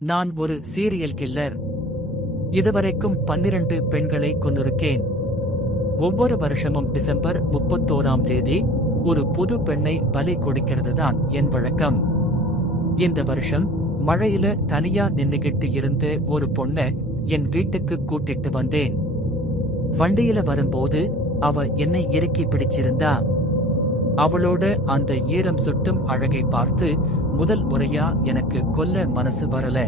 நான் ஒரு serial killer. இதுவரைக்கும் 12 பெண்களை கொன்னிருக்கேன். ஒவ்வொரு வருஷமும் டிசம்பர் 31ஆம் தேதி ஒரு புது பெண்ணை பலி கொடுக்கிறதுதான் என் வழக்கம். இந்த வருஷம் மழையில தனியா நின்னுகிட்டு இருந்த ஒரு பொண்ண என் வீட்டுக்கு கூட்டிட்டு வந்தேன். வண்டியில வரும்போது அவ என்னை இறுக்கி பிடிச்சிருந்தா. அவளோட அந்த ஈரம் சுட்டும் அழகை பார்த்து முதல் முறையா எனக்கு கொல்ல மனசு வரல.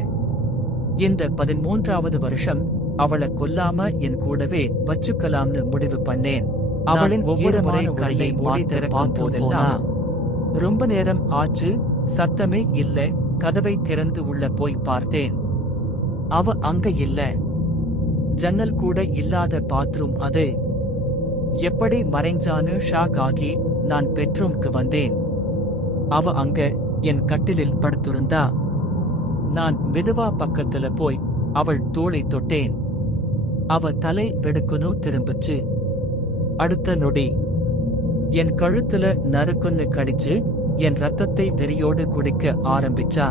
இந்த 13வது வருஷம் அவளை கொல்லாம என் கூடவே வச்சுக்கலாம்னு முடிவு பண்ணேன். அவளின் ஒவ்வொரு முறை கல்லை மூடி திறக்கும் போதெல்லாம் ரொம்ப நேரம் ஆச்சு, சத்தமே இல்ல. கதவை திறந்து உள்ள போய் பார்த்தேன். அவ அங்க இல்ல. ஜன்னல் கூட இல்லாத பாத்ரூம் அது. எப்படி மறைஞ்சான்னு ஷாக் ஆகி நான் பெட்ரூம்க்கு வந்தேன். அவ அங்க என் கட்டிலில் படுத்திருந்தா. நான் மெதுவா பக்கத்துல போய் அவள் தோளை தொட்டேன். அவ தலை வெடுக்குன்னு திரும்பிச்சு. அடுத்த நொடி என் கழுத்துல நறுக்குன்னு கடிச்சு என் ரத்தத்தை வெறியோடு குடிக்க ஆரம்பிச்சா.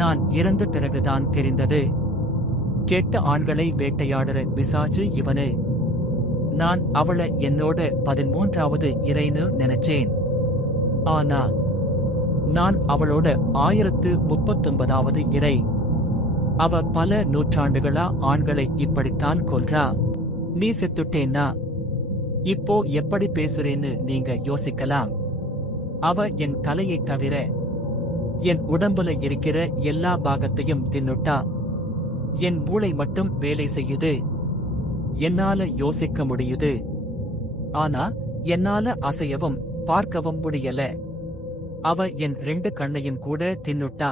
நான் இறந்த பிறகுதான் தெரிந்தது, கெட்ட ஆண்களை வேட்டையாடுற பிசாசு இவனு. நான் அவளை என்னோட 13வது இறைன்னு நினைச்சேன். ஆனா நான் அவளோட 1039வது இறை. அவ பல நூற்றாண்டுகளா ஆண்களை இப்படித்தான் கொல்றா. நீ செத்துட்டேன்னா இப்போ எப்படி பேசுறேன்னு நீங்க யோசிக்கலாம். அவ என் தலையை தவிர என் உடம்புல இருக்கிற எல்லா பாகத்தையும் தின்னுட்டா. என் மூளை மட்டும் வேலை செய்யுது. என்னால யோசிக்க முடியுது. ஆனா என்னால அசையவும் பார்க்கவும் முடியல. அவ என் 2 கண்ணையும் கூட தின்னுட்டா.